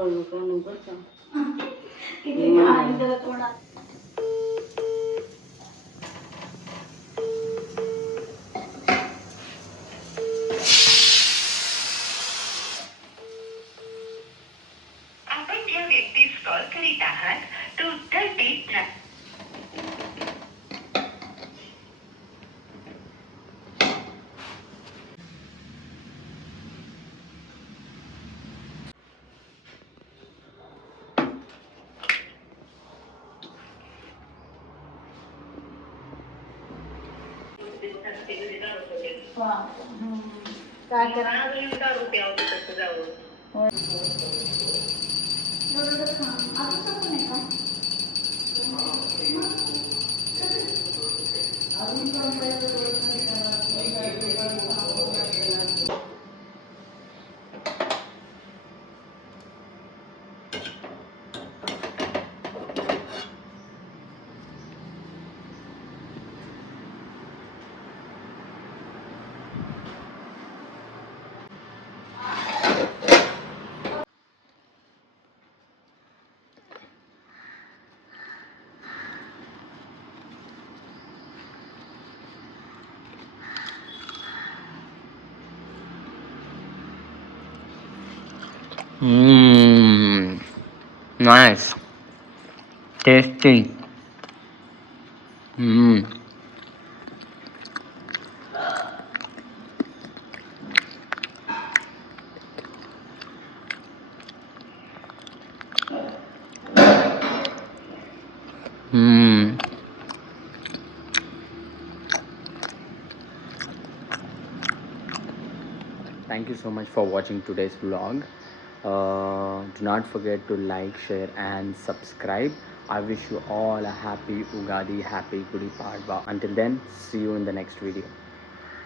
आपण ज्या व्यक्तीस कॉल करीत आहात तो उत्तर देत नाही. काय करा Nice. Tasty. Thank you so much for watching today's vlog. Do not forget to like, share and subscribe. I wish you all a happy Ugadi, happy Gudi Padwa. Until then, see you in the next video.